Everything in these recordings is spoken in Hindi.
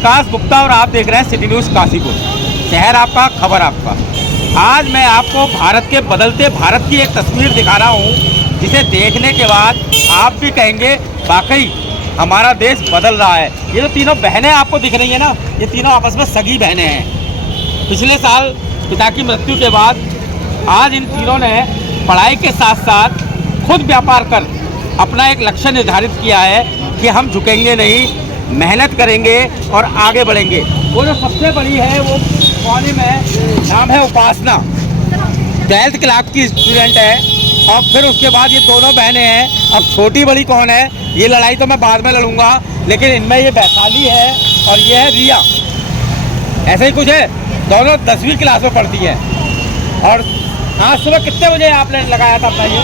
विकास गुप्ता और आप देख रहे हैं सिटी न्यूज़ काशीपुर। शहर आपका, खबर आपका। आज मैं आपको भारत के बदलते भारत की एक तस्वीर दिखा रहा हूँ, जिसे देखने के बाद आप भी कहेंगे वाकई हमारा देश बदल रहा है। ये जो तीनों बहनें आपको दिख रही हैं ना, ये तीनों आपस में सगी बहनें हैं। पिछले साल पिता की मृत्यु के बाद आज इन तीनों ने पढ़ाई के साथ साथ खुद व्यापार कर अपना एक लक्ष्य निर्धारित किया है कि हम झुकेंगे नहीं, मेहनत करेंगे और आगे बढ़ेंगे। वो जो सबसे बड़ी है वो कॉलेज में नाम है उपासना, 12th क्लास की स्टूडेंट है। और फिर उसके बाद ये दोनों बहनें हैं। अब छोटी बड़ी कौन है, ये लड़ाई तो मैं बाद में लड़ूंगा, लेकिन इनमें ये वैशाली है और ये है रिया। ऐसे ही कुछ है, दोनों 10वीं क्लास में पढ़ती हैं। और आज सुबह कितने बजे आपने लगाया था अपना ये?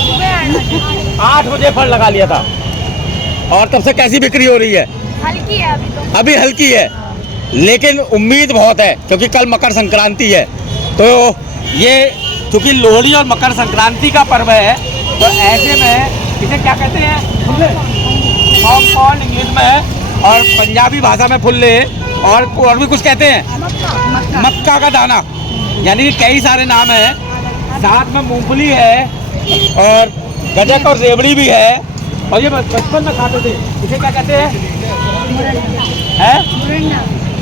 8 बजे फल लगा लिया था। और तब से कैसी बिक्री हो रही है? हल्की है अभी तो। अभी हल्की है, लेकिन उम्मीद बहुत है क्योंकि कल मकर संक्रांति है। तो ये चूँकि लोहड़ी और मकर संक्रांति का पर्व है, तो ऐसे में इसे क्या कहते हैं? फुल्ले, पॉपकॉर्न इंग्लिश में और पंजाबी भाषा में फुल्ले, और भी कुछ कहते हैं मक्का का दाना, यानी कि कई सारे नाम हैं। साथ में मूंगफली है और गजक और रेवड़ी भी है। और ये बचपन में खाते थे, इसे क्या कहते हैं?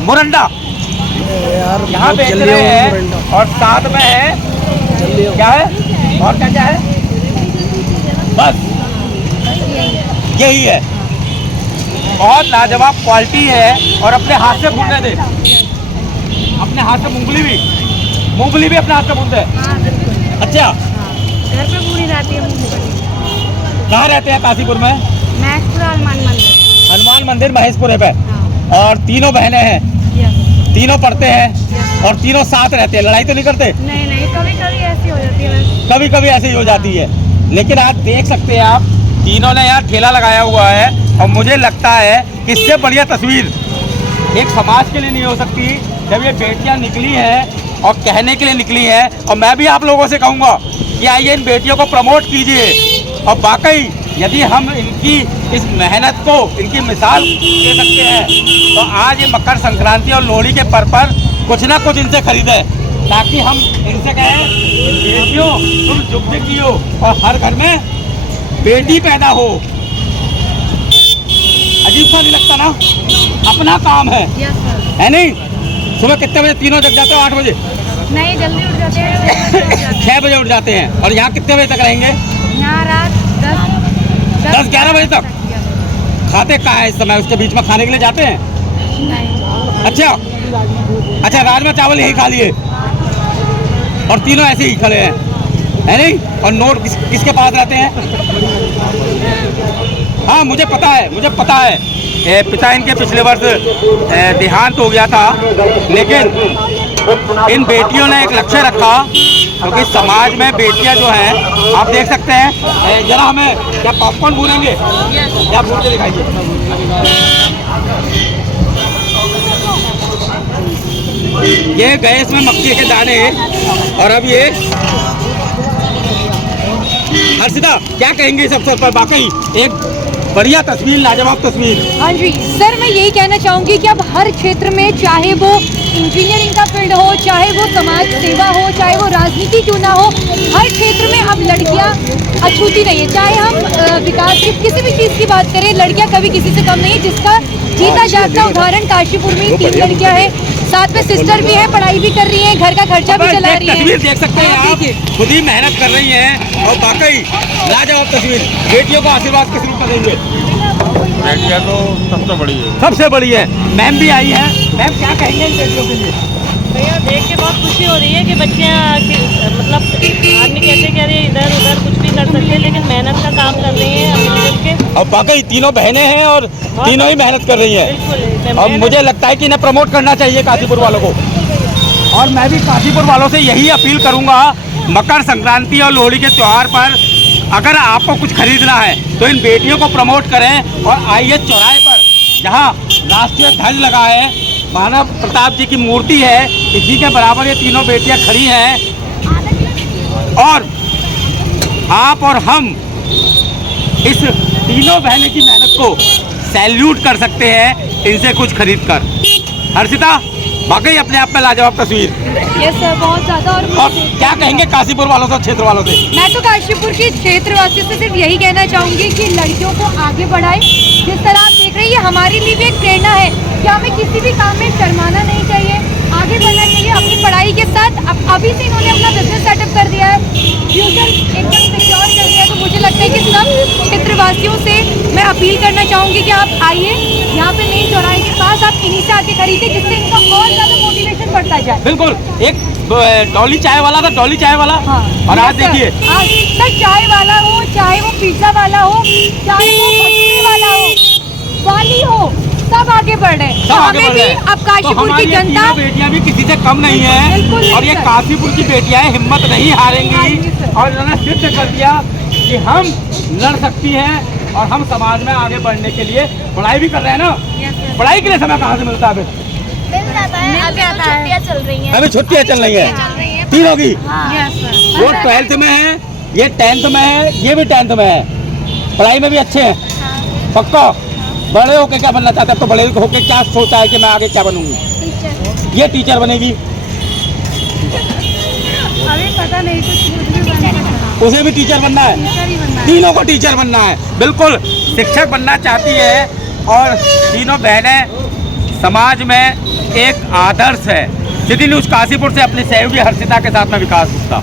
मुरंडा। यहाँ बेच रहे हैं। और साथ में है क्या है, और क्या क्या है? बस यही है। बहुत लाजवाब क्वालिटी है। और अपने हाथ से भूनने दे, अपने हाथ से मूंगफली भी अपने हाथ से भूनते हैं। अच्छा, घर पे पूरी रहती है मूंगफली। कहाँ रहते हैं? काशीपुर में महेशपुर हनुमान मंदिर महेशपुर पे। हाँ। और तीनों बहनें हैं, तीनों पढ़ते हैं और तीनों साथ रहते हैं। लड़ाई तो नहीं करते? नहीं, कभी कभी ऐसी हो जाती है, कभी कभी ऐसे ही हो जाती है। लेकिन आज देख सकते हैं आप, तीनों ने यहाँ ठेला लगाया हुआ है। और मुझे लगता है कि इससे बढ़िया तस्वीर एक समाज के लिए नहीं हो सकती, जब ये बेटियाँ निकली हैं और कहने के लिए निकली हैं। और मैं भी आप लोगों से कहूँगा कि आइए इन बेटियों को प्रमोट कीजिए। और वाकई यदि हम इनकी इस मेहनत को, इनकी मिसाल दे सकते हैं, तो आज ये मकर संक्रांति और लोहड़ी के पर्व पर कुछ ना कुछ इनसे खरीदें, ताकि हम इनसे कहें बेटियों तुम जुग जियो और हर घर में बेटी पैदा हो। अजीब सा नहीं लगता ना? अपना काम है नहीं? सुबह कितने बजे तीनों जग जाते हो? 8 बजे? नहीं, जल्दी उठ जाते हैं। 6 बजे उठ जाते हैं। और यहाँ कितने बजे तक रहेंगे? यहाँ रात 10-11 बजे तक। खाते कहाँ है इस समय? उसके बीच में खाने के लिए जाते हैं? नहीं। अच्छा, राजमा चावल यही खा लिए और तीनों ऐसे ही खड़े हैं, है नहीं? और नोट किसके पास रहते हैं? हाँ, मुझे पता है पिता इनके पिछले वर्ष देहांत हो गया था। लेकिन इन बेटियों ने एक लक्ष्य रखा, क्योंकि समाज में बेटियां जो हैं, आप देख सकते हैं। जरा हमें क्या पॉपकॉर्न भूनेंगे? क्या भून के दिखाइए। ये गए इसमें मक्के के दाने। और अब ये हर्षिता क्या कहेंगे इस अवसर पर? वाकई एक बढ़िया तस्वीर, लाजवाब तस्वीर। हाँ जी सर, मैं यही कहना चाहूँगी कि अब हर क्षेत्र में, चाहे वो इंजीनियरिंग का फील्ड हो, चाहे वो समाज सेवा हो, चाहे वो राजनीति क्यों ना हो, हर क्षेत्र में अब लड़कियाँ अछूती नहीं है। चाहे हम विकास की किसी भी चीज़ की बात करें, लड़कियाँ कभी किसी से कम नहीं है। जिसका जीता जागता उदाहरण काशीपुर में 3 लड़कियाँ हैं, साथ में सिस्टर भी है, पढ़ाई भी कर रही हैं, घर का खर्चा भी चला रही है। तस्वीर देख सकते हैं आप, खुद ही मेहनत कर रही हैं और वाकई लाजवाब तस्वीर। बेटियों को आशीर्वाद किस रूप में देंगे? बेटियाँ तो सबसे बड़ी है। सबसे बड़ी है। मैम भी आई है। मैम क्या कहेंगे इन बेटियों के लिए? भैया देख के बहुत खुशी हो रही है कि बच्चियाँ मतलब आदमी कैसे कह रही है इधर उधर कुछ भी कर सकते हैं, लेकिन मेहनत का काम कर रही है अपने दिल के। और वाकई तीनों बहनें हैं और तीनों ही मेहनत कर रही हैं। बिल्कुल। और मुझे लगता है कि इन्हें प्रमोट करना चाहिए काशीपुर वालों को। और मैं भी काशीपुर वालों से यही अपील करूँगा, मकर संक्रांति और लोहड़ी के त्यौहार पर अगर आपको कुछ खरीदना है तो इन बेटियों को प्रमोट करें। और आइए चौराहे पर, जहाँ राष्ट्रीय ध्वज लगा है, मानव प्रताप जी की मूर्ति है, इसी के बराबर ये तीनों बेटियां खड़ी हैं। और आप और हम इस तीनों बहनें की मेहनत को सैल्यूट कर सकते हैं इनसे कुछ खरीद कर। हर्षिता, वाकई अपने आप में लाजवाब तस्वीर। यस सर, बहुत ज़्यादा। और क्या कहेंगे काशीपुर वालों से, क्षेत्र वालों से? मैं तो काशीपुर के क्षेत्रवासियों से सिर्फ यही कहना चाहूँगी कि लड़कियों को आगे बढ़ाएं। जिस तरह आप देख रहे हैं, ये हमारे लिए भी एक प्रेरणा है कि हमें किसी भी काम में शर्माना नहीं चाहिए, आगे बढ़ना चाहिए अपनी पढ़ाई के साथ। अब अभी से इन्होंने अपना बिजनेस सेटअप कर दिया है, फ्यूचर एकदम सिक्योर कर दिया है। तो मुझे लगता है कि सब क्षेत्रवासियों से मैं अपील करना चाहूँगी कि आप आइए यहाँ पे मेन चौराहे के पास, आप इन्हीं से आके खरीदें, जिससे इनका और ज़्यादा मोटिवेशन बढ़ता जाए। बिल्कुल, एक डॉली चाय वाला था, डॉली चाय वाला। हाँ, और आज देखिए, आज सर चाय वाला हो, चाहे वो पिज्जा वाला हो, चाहे वो भटूरे वाला हो, वाली हो, सब आगे बढ़ रहे हैं। सब आगे हमें बढ़ भी रहे हैं। अब काशीपुर तो हमारी की ये जनता, तीनों बेटियां भी किसी से कम नहीं है। बिल्कुल नहीं और ये सर। काशीपुर की बेटियां हैं, हिम्मत नहीं हारेंगी। हारेंगी सर। और इन्होंने सिद्ध कर दिया कि हम लड़ सकती हैं और हम समाज में आगे बढ़ने के लिए पढ़ाई भी कर रहे हैं ना। पढ़ाई के लिए समय कहाँ से मिलता है? मिल जाता है, अभी तो छुट्टियाँ चल रही हैं। अभी छुट्टियाँ चल रही है, तीन होगी। वो 12th में है, ये 10th में है, ये भी 10th में है। पढ़ाई में भी अच्छे हैं पक्का। बड़े होके क्या बनना चाहते हैं? तो बड़े होके क्या सोचा है कि मैं आगे क्या बनूंगी? टीचर। ये टीचर बनेगी, अभी पता नहीं, कुछ भी बनना है। उसे भी टीचर बनना है, टीचर ही बनना है। तीनों को टीचर बनना है। बिल्कुल, शिक्षक बनना चाहती है और तीनों बहनें समाज में एक आदर्श है। सिटी न्यूज़ काशीपुर से अपनी सहयोगी हर्षिता के साथ में विकास गुप्ता।